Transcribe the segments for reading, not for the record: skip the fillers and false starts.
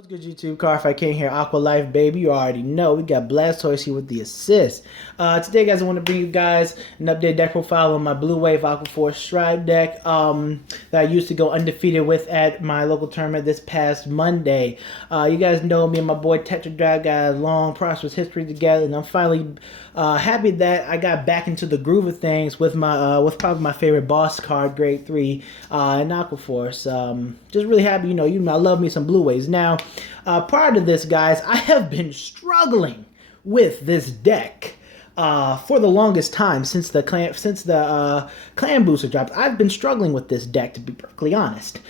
What's good, YouTube? Cardfight King here, AQUA Life Baby. You already know we got Blastoise here with the assist. Today, guys, I want to bring you guys an updated deck profile on my Blue Wave Aqua Force Stripe deck that I used to go undefeated with at my local tournament this past Monday. You guys know me and my boy Tetra Drive got a long, prosperous history together, and I'm finally happy that I got back into the groove of things with my with probably my favorite boss card, Grade 3 in Aqua Force. Just really happy, you know, I love me some Blue Waves. Now, prior to this, guys, I have been struggling with this deck for the longest time since the clan booster dropped. I've been struggling with this deck, to be perfectly honest.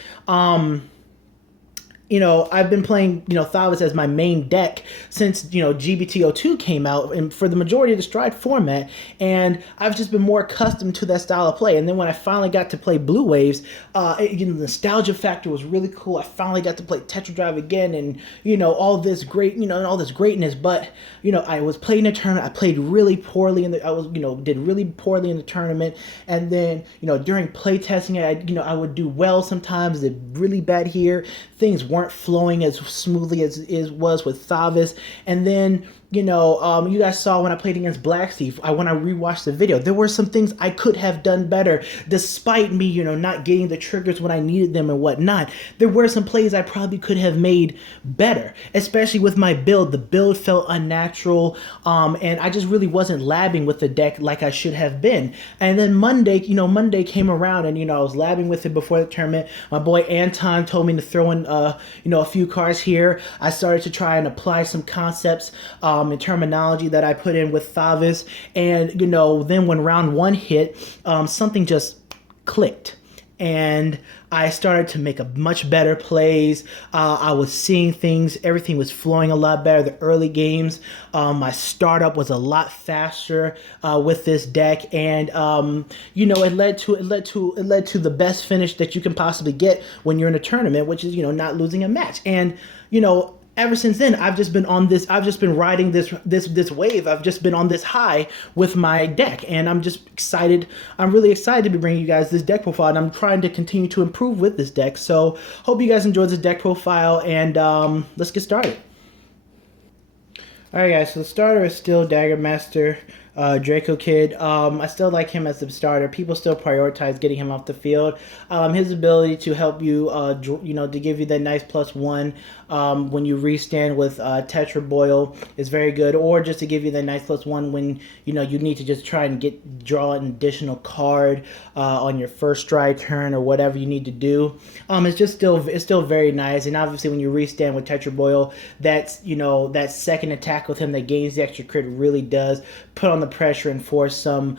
You know, I've been playing, you know, Thavis as my main deck since, you know, GBT02 came out and for the majority of the Stride format, and I've just been more accustomed to that style of play. And then when I finally got to play Blue Waves, you know, the nostalgia factor was really cool. I finally got to play Tetra Drive again, and, you know, all this great, you know, and all this greatness. But, you know, I was playing a tournament. I played really poorly did really poorly in the tournament. And then, you know, during play testing, I would do well sometimes, did really bad here. Things weren't flowing as smoothly as it was with Thavis. And then, you know, you guys saw when I played against Black Steve, when I rewatched the video, there were some things I could have done better, despite me, you know, not getting the triggers when I needed them and whatnot. There were some plays I probably could have made better, especially with my build. The build felt unnatural, and I just really wasn't labbing with the deck like I should have been. And then Monday came around, and, you know, I was labbing with it before the tournament. My boy Anton told me to throw in, you know, a few cards here. I started to try and apply some concepts, and terminology that I put in with Thavis, and, you know, then when round one hit, something just clicked, and I started to make a much better plays. I was seeing things, everything was flowing a lot better. The early games, my startup was a lot faster with this deck, and you know, it led to the best finish that you can possibly get when you're in a tournament, which is, you know, not losing a match. And, you know, ever since then, I've just been riding this wave. I've just been on this high with my deck, and I'm just excited. I'm really excited to be bringing you guys this deck profile, and I'm trying to continue to improve with this deck. So hope you guys enjoyed this deck profile, and let's get started. Alright, guys, so the starter is still Dagger Master Draco Kid. I still like him as the starter. People still prioritize getting him off the field. His ability to help you, you know, to give you that nice +1 when you restand with Tetra Boil is very good, or just to give you that nice +1 when, you know, you need to just try and draw an additional card on your first stride turn or whatever you need to do. It's still very nice. And obviously when you restand with Tetra Boil, that's, you know, that second attack with him that gains the extra crit really does put on the pressure and force some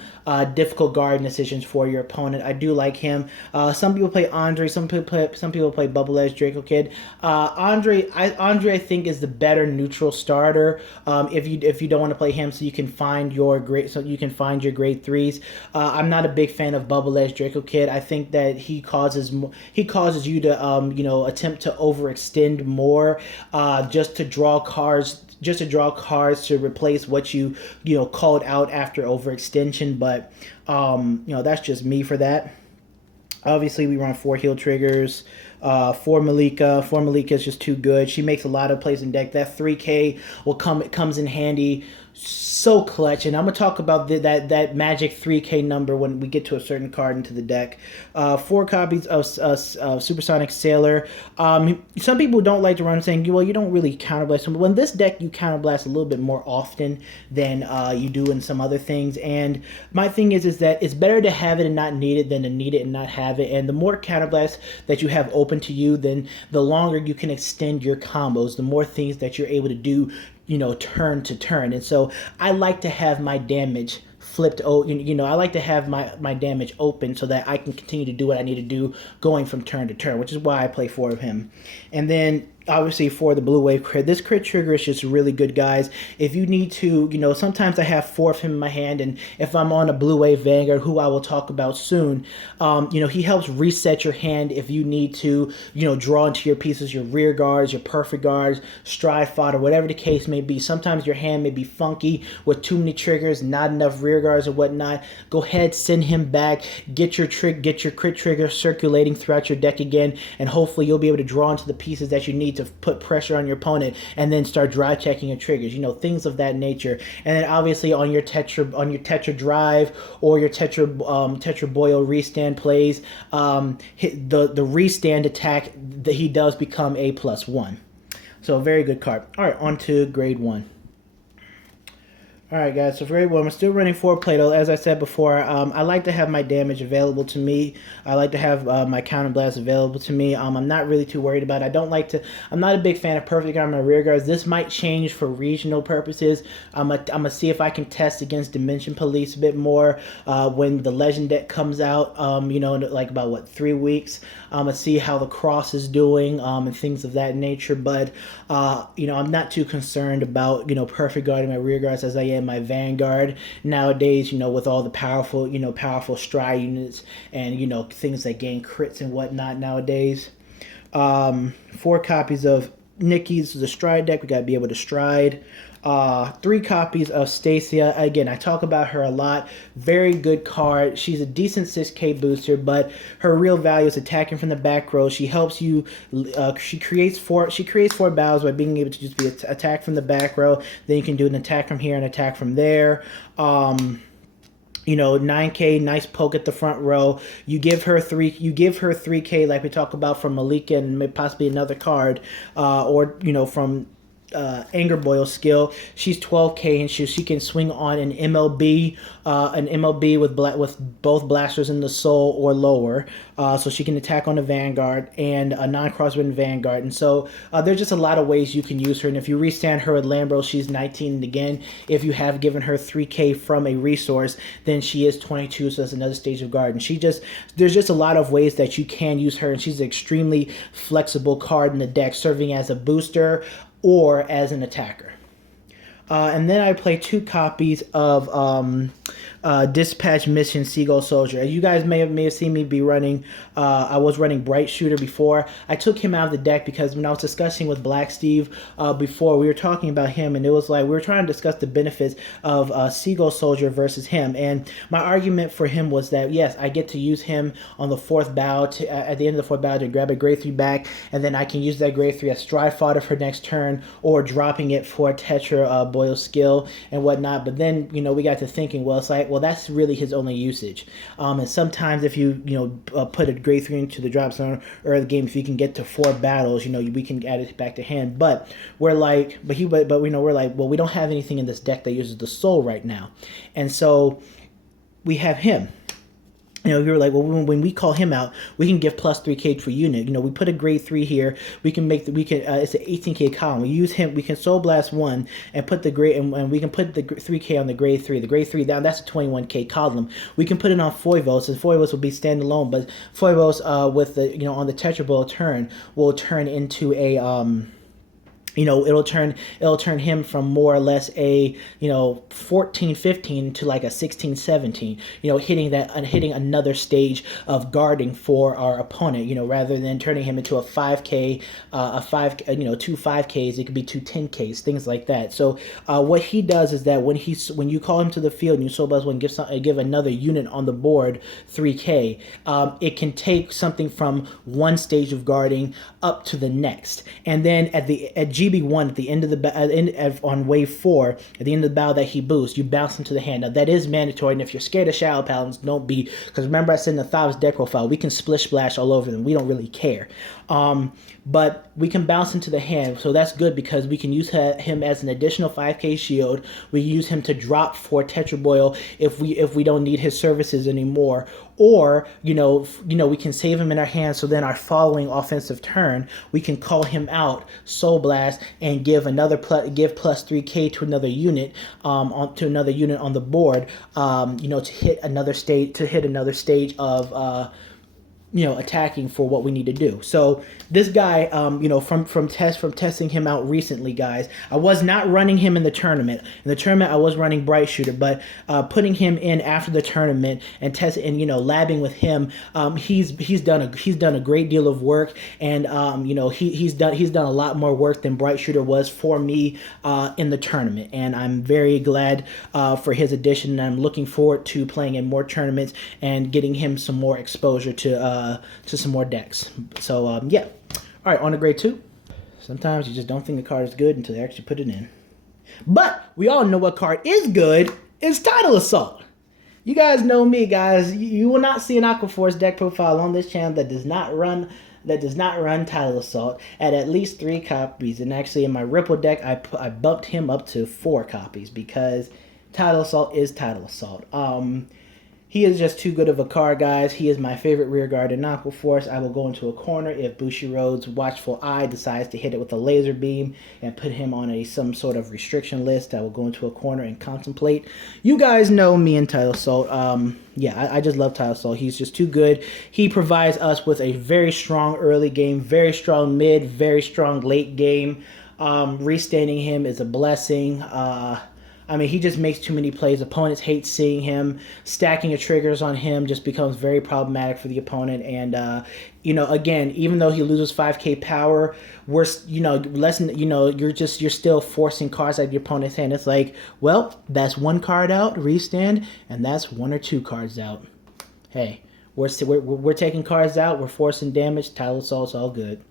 difficult guard decisions for your opponent. I do like him. Some people play Andre, some people play Bubble Edge Draco Kid. Andre I think is the better neutral starter. If you don't want to play him, so you can find your grade 3s. I'm not a big fan of Bubble Edge Draco Kid. I think that he causes you to you know, attempt to overextend more, just to draw cards to replace what you know, called out after overextension. But you know, that's just me for that. Obviously, we run 4 heal triggers. 4 Malika. 4 Malika is just too good. She makes a lot of plays in deck. That 3K comes in handy. So clutch. And I'm going to talk about that magic 3K number when we get to a certain card into the deck. 4 copies of Supersonic Sailor. Some people don't like to run, saying, well, you don't really counterblast them. But when this deck, you counterblast a little bit more often than you do in some other things. And my thing is that it's better to have it and not need it than to need it and not have it. And the more counterblasts that you have open to you, then the longer you can extend your combos, the more things that you're able to do, you know, turn to turn. And so I like to have my damage flipped. You know, I like to have my damage open so that I can continue to do what I need to do going from turn to turn, which is why I play 4 of him. And then obviously for the Blue Wave crit, this crit trigger is just really good, guys. If you need to, you know, sometimes I have 4 of him in my hand, and if I'm on a Blue Wave Vanguard, who I will talk about soon, you know, he helps reset your hand if you need to, you know, draw into your pieces, your rear guards, your perfect guards, stride fodder, whatever the case may be. Sometimes your hand may be funky with too many triggers, not enough rear guards or whatnot. Go ahead, send him back, get your crit trigger circulating throughout your deck again, and hopefully you'll be able to draw into the pieces that you need ability to put pressure on your opponent and then start dry checking your triggers, things of that nature. And then obviously on your Tetra drive or your Tetra Boyle restand plays, the restand attack that he does become A+1. So a very good card. All right, on to grade 1. All right, guys, so for grade 1, I'm still running 4 Play-Doh. As I said before, I like to have my damage available to me. I like to have my counter blast available to me. I'm not really too worried about it. I'm not a big fan of perfect guard on my rear guards. This might change for regional purposes. I'm gonna see if I can test against Dimension Police a bit more when the Legend deck comes out, in like about, 3 weeks. I'm gonna see how the Cross is doing and things of that nature. But, I'm not too concerned about, perfect guard in my rear guards as I am my Vanguard nowadays, with all the powerful stride units and, things that gain crits and whatnot nowadays. 4 copies of Nikki's, the stride deck. We got to be able to stride. 3 copies of Stacia. Again, I talk about her a lot. Very good card. She's a decent 6K booster, but her real value is attacking from the back row. She helps you. She creates 4 battles by being able to just be attack from the back row. Then you can do an attack from here and attack from there. 9K, nice poke at the front row. You give her 3K like we talk about from Malika and possibly another card, or from Anger Boyle skill. She's 12K and she can swing on an MLB with both blasters in the soul or lower. So she can attack on the Vanguard and a non-crosswind Vanguard. And so there's just a lot of ways you can use her. And if you restand her with Lambro, she's 19. And again, if you have given her 3K from a resource, then she is 22. So that's another stage of guard. And there's just a lot of ways that you can use her. And she's an extremely flexible card in the deck, serving as a booster or as an attacker. And then I play 2 copies of Dispatch Mission Seagull Soldier. As you guys may have seen me be running, I was running Bright Shooter before. I took him out of the deck because when I was discussing with Black Steve before, we were talking about him, and it was like we were trying to discuss the benefits of Seagull Soldier versus him. And my argument for him was that, yes, I get to use him on the 4th battle, at the end of the 4th battle, to grab a grade 3 back, and then I can use that grade 3 as stride fodder for next turn, or dropping it for Tetra Boyle skill and whatnot. But then, we got to thinking, well, it's like, well, that's really his only usage. And sometimes if you put a grade 3 into the drop zone or the game, if you can get to 4 battles, we can add it back to hand. But we're like, we're like, well, we don't have anything in this deck that uses the soul right now, and so we have him. We were like, well, when we call him out, we can give plus 3K per unit. We put a grade 3 here. We can it's an 18K column. We use him. We can Soul Blast 1 and put the grade, and we can put the 3K on the grade 3. The grade 3 down, that's a 21K column. We can put it on Foivos, and Foivos will be standalone. But Foivos with the on the Tetra Bowl turn will turn into a it'll turn him from more or less a 14-15 to like a 16-17, hitting another stage of guarding for our opponent, rather than turning him into a 5K, two 5Ks. It could be 2 10Ks, things like that. So what he does is that when you call him to the field and you Soul Blast 1, give another unit on the board 3K, it can take something from one stage of guarding up to the next, and then at GB1 at the end of the on wave 4, at the end of the battle that he boosts, you bounce into the hand. Now that is mandatory, and if you're scared of Shadow Paladins, don't be, because remember I said in the Thav's deck profile, we can splish splash all over them. We don't really care. But we can bounce into the hand, so that's good because we can use him as an additional 5K shield. We use him to drop for Tetra Boyle if we don't need his services anymore, or we can save him in our hands. So then our following offensive turn, we can call him out, Soul Blast, and give plus 3K to another unit on the board, to hit another stage of attacking for what we need to do. So this guy, from testing him out recently, guys, I was not running him in the tournament. In the tournament, I was running Bright Shooter, but putting him in after the tournament and testing and labbing with him, he's done a great deal of work, and he's done a lot more work than Bright Shooter was for me in the tournament, and I'm very glad for his addition, and I'm looking forward to playing in more tournaments and getting him some more exposure to some more decks. So yeah. All right, on to grade 2. Sometimes you just don't think the card is good until they actually put it in. But we all know what card is good. It's Tidal Assault. You guys know me, guys. You will not see an Aqua Force deck profile on this channel that does not run Tidal Assault at least 3 copies. And actually, in my Ripple deck, I bumped him up to 4 copies because Tidal Assault is Tidal Assault. He is just too good of a card, guys. He is my favorite rear guard in Aqua Force. I will go into a corner if Bushiroad's Watchful Eye decides to hit it with a laser beam and put him on some sort of restriction list. I will go into a corner and contemplate. You guys know me and Tidal Assault. Yeah, I just love Tidal Assault. He's just too good. He provides us with a very strong early game, very strong mid, very strong late game. Restanding him is a blessing. I mean, he just makes too many plays. Opponents hate seeing him. Stacking of triggers on him just becomes very problematic for the opponent. And, you know, again, even though he loses 5k power, we're, you know, you're still forcing cards out of your opponent's hand. It's like, well, that's 1 card out, restand, and that's 1 or 2 cards out. Hey, we're taking cards out. We're forcing damage. Tidal Assault's all good.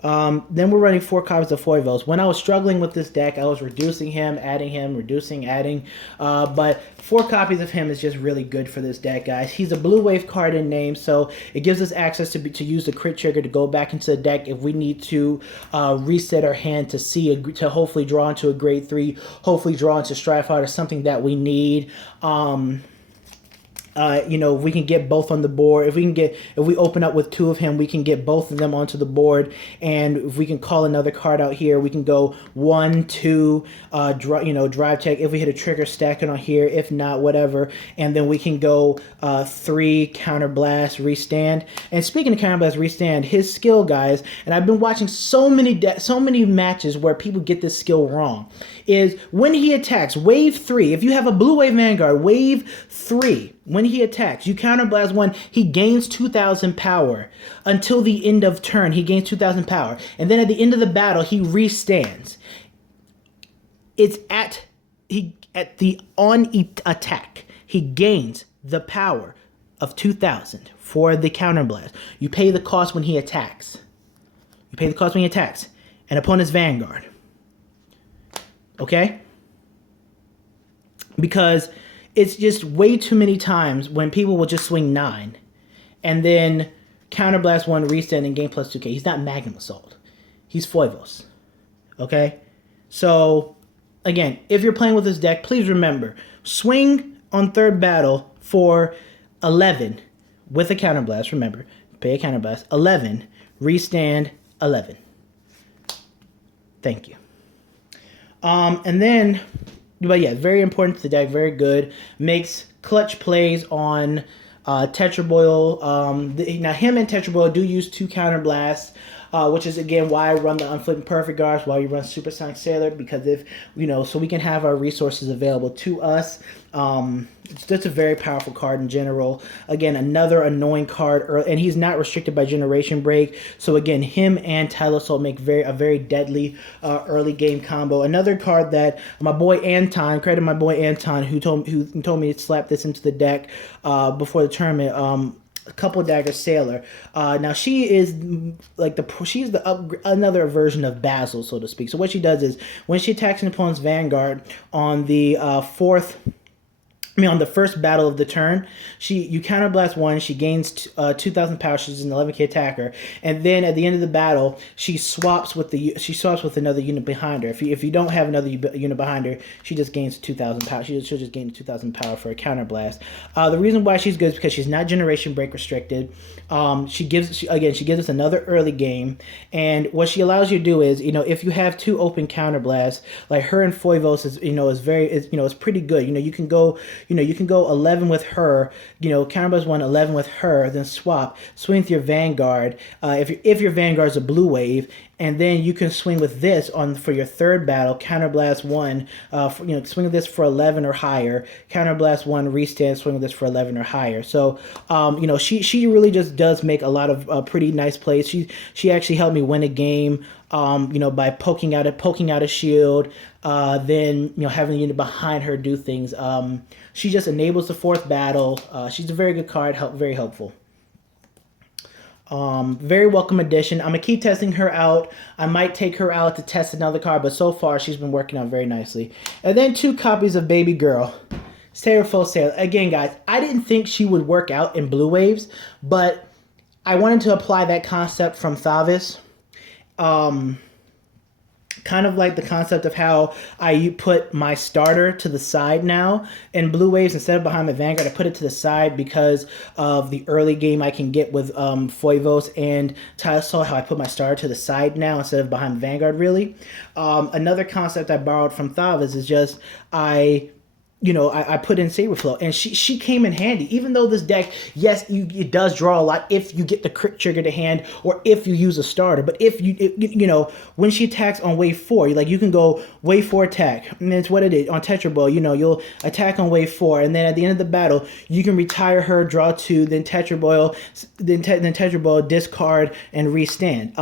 Then we're running 4 copies of Foibles. When I was struggling with this deck, I was reducing him, adding him, reducing, adding. But 4 copies of him is just really good for this deck, guys. He's a blue wave card in name, so it gives us access to use the crit trigger to go back into the deck if we need to reset our hand to hopefully draw into a grade 3, hopefully draw into Strife Heart or something that we need. You know, we can get both on the board. If we open up with 2 of him, we can get both of them onto the board. And if we can call another card out here, we can go 1, 2, drive check. If we hit a trigger, stack it on here. If not, whatever. And then we can go 3, counter blast, restand. And speaking of counter blast, restand, his skill, guys, and I've been watching so many matches where people get this skill wrong, is when he attacks, wave 3, if you have a blue wave Vanguard, wave 3, when he attacks, you counterblast 1, he gains 2,000 power. Until the end of turn, he gains 2,000 power. And then at the end of the battle, he restands. It's at the attack, he gains the power of 2,000 for the counterblast. You pay the cost when he attacks. An opponent's Vanguard. Okay? Because it's just way too many times when people will just swing 9 and then counterblast 1, restand, and gain plus 2k. He's not Magnum Assault. He's Foibles. Okay? So, again, if you're playing with this deck, please remember, swing on 3rd battle for 11 with a counterblast. Remember, pay a counterblast. 11, restand, 11. Thank you. And then, but yeah, very important to the deck, very good. Makes clutch plays on Tetraboil. Now, him and Tetraboil do use 2 counterblasts, which is, again, why I run the Unflipping Perfect Guards, why you run Supersonic Sailor, because if, you know, so we can have our resources available to us. It's just a very powerful card in general. Again, another annoying card, and he's not restricted by Generation Break. So again, him and Tidal Assault make a very deadly early game combo. Another card that my boy Anton, credit my boy Anton, who told me to slap this into the deck before the tournament. Couple Dagger Sailor. Now she is like another version of Basil, so to speak. So what she does is when she attacks an opponent's Vanguard on the on the first battle of the turn, you counterblast 1, she gains 2,000 power, she's an 11k attacker, and then at the end of the battle, she swaps with another unit behind her. If you don't have another unit behind her, she just gains 2,000 power. She'll just gain 2,000 power for a counterblast. The reason why she's good is because she's not Generation Break restricted. She gives us another early game, and what she allows you to do is, if you have 2 open counterblasts, like her and Foivos is pretty good. You can go 11 with her, counterblast 1, 11 with her, then swing with your Vanguard, if your Vanguard's a blue wave, and then you can swing with this for your 3rd battle, counterblast 1, swing with this for 11 or higher, counterblast 1, restand, swing with this for 11 or higher. So, she really just does make a lot of pretty nice plays. She actually helped me win a game, by poking out a shield, then having the unit behind her do things. She just enables the 4th battle. She's a very good card, very helpful. Very welcome addition. I'm gonna keep testing her out. I might take her out to test another card, but so far she's been working out very nicely. And then 2 copies of Baby Girl. Sailor Sailor. Again, guys, I didn't think she would work out in Blue Waves, but I wanted to apply that concept from Thavis. Kind of like the concept of how I put my starter to the side now in Blue Waves instead of behind my Vanguard. I put it to the side because of the early game I can get with Foivos and Tyasol, how I put my starter to the side now instead of behind Vanguard, really. Another concept I borrowed from Thavis is just I put in Saberflow, and she came in handy. Even though this deck, yes, it does draw a lot if you get the crit trigger to hand or if you use a starter. But if when she attacks on wave 4, you can go wave 4 attack, and that's what it is on Tetra Ball. You'll attack on wave 4, and then at the end of the battle, you can retire her, draw 2, then Tetra Ball, discard and restand.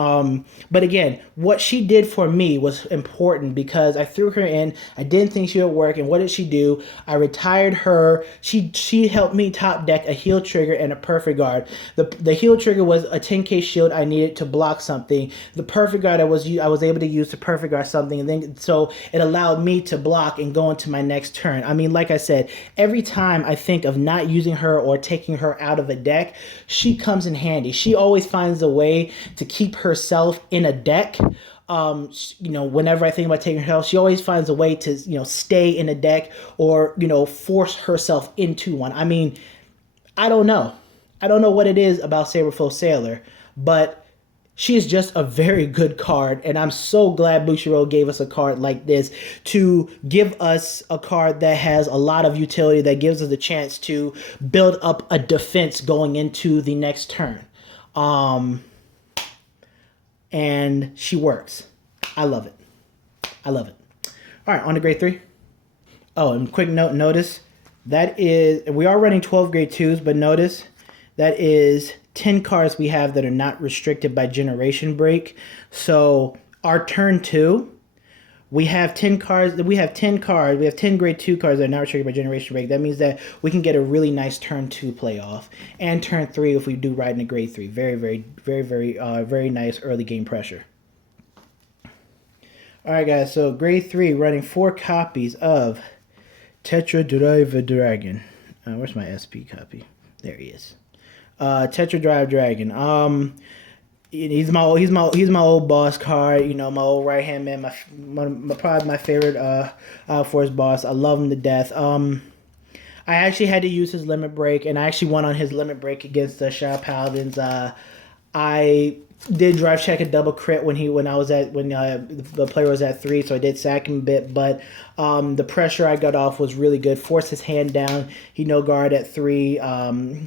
But again, what she did for me was important because I threw her in. I didn't think she would work, and what did she do? I retired her. She helped me top deck a heal trigger and a perfect guard. The heal trigger was a 10k shield I needed to block something. The perfect guard I was able to use to perfect guard something, and then so it allowed me to block and go into my next turn. I mean, like I said, every time I think of not using her or taking her out of a deck, she comes in handy. She always finds a way to keep herself in a deck. Whenever I think about taking her health, she always finds a way to, stay in a deck or, force herself into one. I mean, I don't know. I don't know what it is about Saberflow Sailor, but she is just a very good card, and I'm so glad Bushiroad gave us a card like this to give us a card that has a lot of utility, that gives us a chance to build up a defense going into the next turn. And she works. I love it. I love it. All right, on to grade 3. Oh, and quick notice, that is, we are running 12 grade 2s, but notice that is 10 cards we have that are not restricted by generation break. So our turn 2, we have 10 cards. We have 10 grade 2 cards that are not restricted by generation break. That means that we can get a really nice turn 2 playoff and turn 3 if we do ride in a grade 3. Very, very, very, very nice early game pressure. All right, guys. So grade 3, running 4 copies of Tetra Drive Dragon. Where's my SP copy? There he is. Tetra Drive Dragon. He's my old boss card. My old right hand man. Probably my favorite Force boss. I love him to death. I actually had to use his limit break, and I actually won on his limit break against the Shadow Paladins. I did drive check a double crit when the player was at 3, so I did sack him a bit, but the pressure I got off was really good. Forced his hand down. He no guard at 3,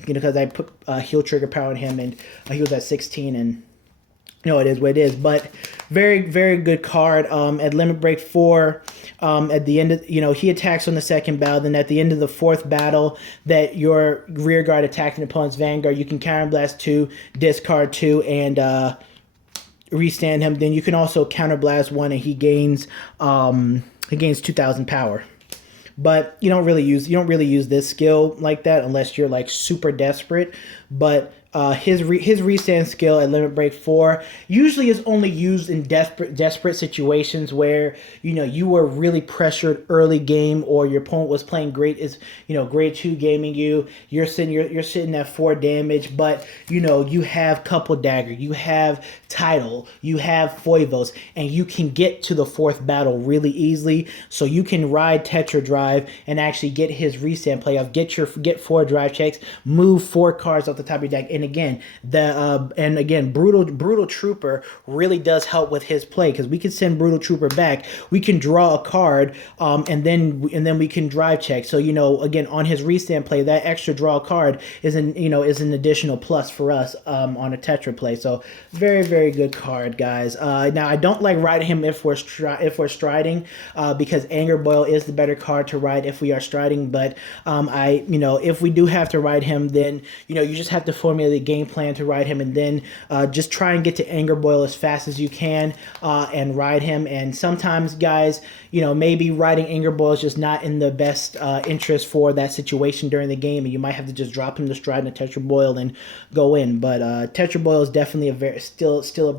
because I put heal trigger power on him, and he was at 16, and it is what it is. But very, very good card. At limit break 4, at the end of, he attacks on the second battle. Then at the end of the 4th battle, that your rear guard attacked an opponent's Vanguard, you can counterblast 2, discard 2, and restand him. Then you can also counterblast 1, and he gains 2,000 power. But you don't really use this skill like that unless you're like super desperate. But his restand skill at limit break 4 usually is only used in desperate situations where you were really pressured early game, or your opponent was playing grade 2 gaming you. You're sitting at 4 damage, but you have couple dagger, you have title, you have foivos, and you can get to the 4th battle really easily. So you can ride Tetra Drive and actually get his restand playoff, get 4 drive checks, move 4 cards off the top of your deck. And again, Brutal Trooper really does help with his play, because we can send Brutal Trooper back. We can draw a card, and then we can drive check. So again, on his restand play, that extra draw card is an additional plus for us on a Tetra play. So very, very good card, guys. Now I don't like riding him if we're striding, because Anger Boil is the better card to ride if we are striding. But if we do have to ride him, then you just have to formulate formulated game plan to ride him, and then just try and get to Anger Boil as fast as you can and ride him. And sometimes, guys, maybe riding Anger Boil is just not in the best interest for that situation during the game, and you might have to just drop him to stride in a Tetra Boil and go in. But Tetra Boil is definitely still a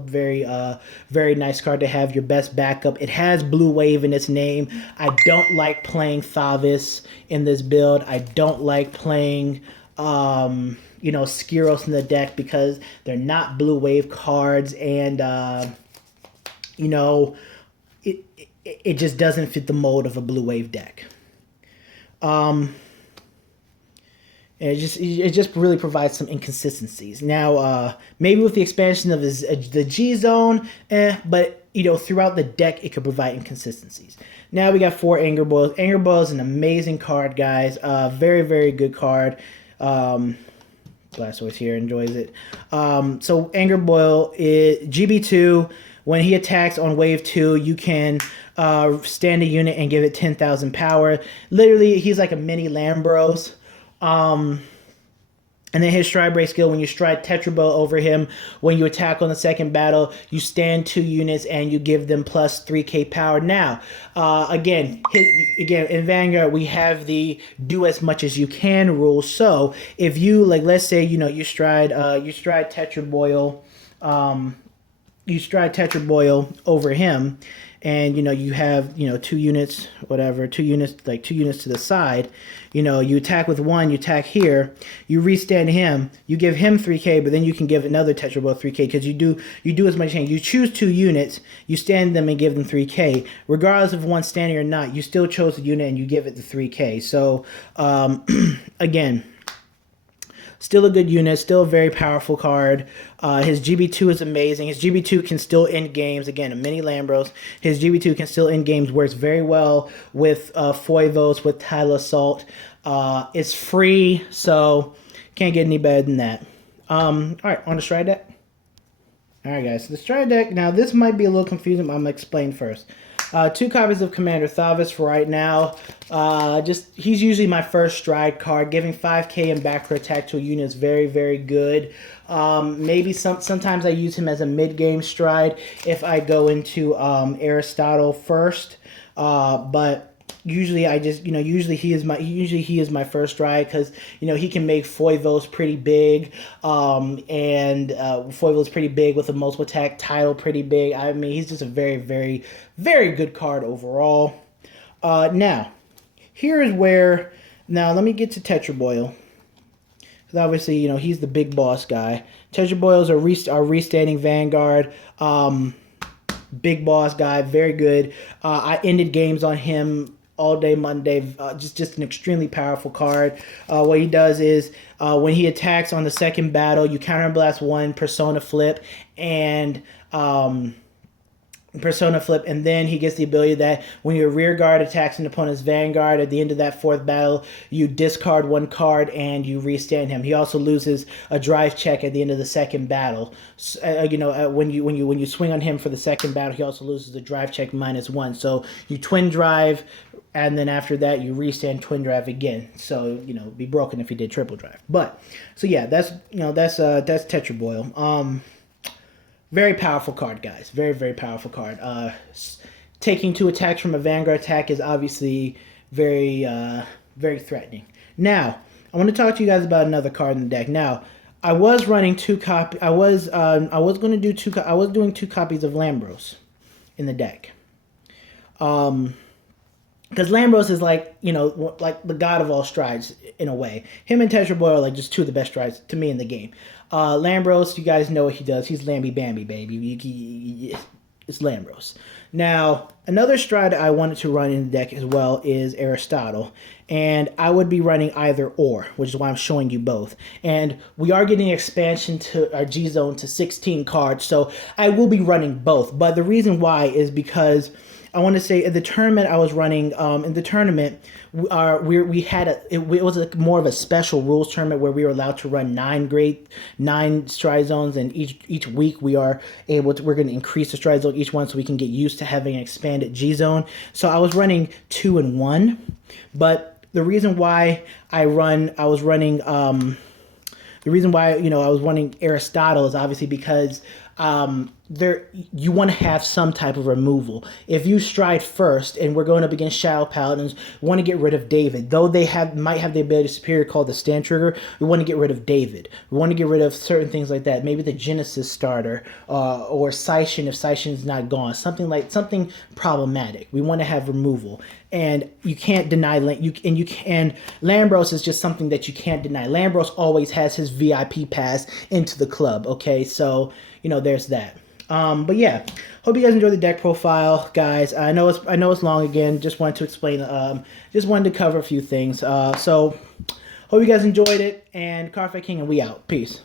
very nice card to have, your best backup. It has Blue Wave in its name. I don't like playing Thavis in this build. I don't like playing Skiros in the deck because they're not Blue Wave cards, and it just doesn't fit the mold of a Blue Wave deck. And it just really provides some inconsistencies. Now, maybe with the expansion of the G Zone, but throughout the deck it could provide inconsistencies. Now we got 4 Anger Boils. Anger Boil is an amazing card, guys. Very, very good card. Blastoise here enjoys it. So Anger Boil is GB2. When he attacks on wave 2, you can stand a unit and give it 10,000 power. Literally, he's like a mini Lambros. And then his stride break skill, when you stride Tetra Boil over him, when you attack on the second battle, you stand 2 units and you give them plus 3k power. Now, again, in Vanguard, we have the do as much as you can rule. So if you, like, let's say, you stride Tetra Boil, over him, and you have 2 units, whatever, 2 units to the side. You attack with 1, you attack here, you restand him, you give him 3k, but then you can give another Tetra Boil 3k because you do as much as you can. You choose 2 units, you stand them and give them 3k, regardless of one standing or not. You still chose the unit and you give it the 3k. So again, still a good unit, still a very powerful card. His GB2 is amazing. His GB2 can still end games. Again, a mini Lambros. His GB2 can still end games. Works very well with Foivos, with Tile Assault. It's free, so can't get any better than that. All right, on the Stride deck. All right, guys. So the Stride deck. Now, this might be a little confusing, but I'm going to explain first. 2 copies of Commander Thavis for right now. He's usually my first stride card. Giving 5k and back for attack to a unit is very, very good. Maybe sometimes I use him as a mid-game stride if I go into Aristotle first. But usually usually he is my first stride because he can make Foivos pretty big, and Foivos pretty big with a multiple attack, title pretty big. I mean, he's just a very, very, very good card overall. Now here is where, now let me get to Tetra Boil, because obviously he's the big boss guy. Tetra Boils are restanding Vanguard. Big boss guy, very good. I ended games on him all day Monday. Just an extremely powerful card. What he does is when he attacks on the second battle, you counterblast 1, Persona Flip, and then he gets the ability that when your rear guard attacks an opponent's Vanguard at the end of that 4th battle, you discard 1 card and you restand him. He also loses a drive check at the end of the second battle. When you swing on him for the second battle, he also loses a drive check -1. So you twin drive, and then after that you restand twin drive again. So be broken if you did triple drive. But so yeah, that's Tetra Boil. Very powerful card, guys. Very, very powerful card. Taking 2 attacks from a Vanguard attack is obviously very, very threatening. Now, I want to talk to you guys about another card in the deck. Now, I was running 2 copies. I was doing 2 copies of Lambros in the deck. Because Lambros is like the god of all strides in a way. Him and Tetra Boil are like just 2 of the best strides to me in the game. Lambros, you guys know what he does. He's Lamby Bamby, baby. It's Lambros. Now, another stride I wanted to run in the deck as well is Aristotle. And I would be running either or, which is why I'm showing you both. And we are getting expansion to our G-Zone to 16 cards, so I will be running both. But the reason why is because I want to say in the tournament I was running, it was more of a special rules tournament where we were allowed to run 9 stride zones, and each week we're going to increase the stride zone each one so we can get used to having an expanded G zone. So I was running 2 and 1, but the reason why I was running The reason why I was wanting Aristotle is obviously because there you want to have some type of removal. If you stride first and we're going up against Shadow Paladins, we want to get rid of David. Though they might have the ability superior called the stand trigger, we want to get rid of David. We want to get rid of certain things like that. Maybe the Genesis starter or Seishin if Seishin's not gone. Something problematic. We want to have removal. And you can't deny and Lambros is just something that you can't deny. Lambros always has his VIP pass into the club. Okay, so there's that. But yeah, hope you guys enjoy the deck profile, guys. I know it's long again. Just wanted to explain. Just wanted to cover a few things. So hope you guys enjoyed it. And Cardfight King, and we out. Peace.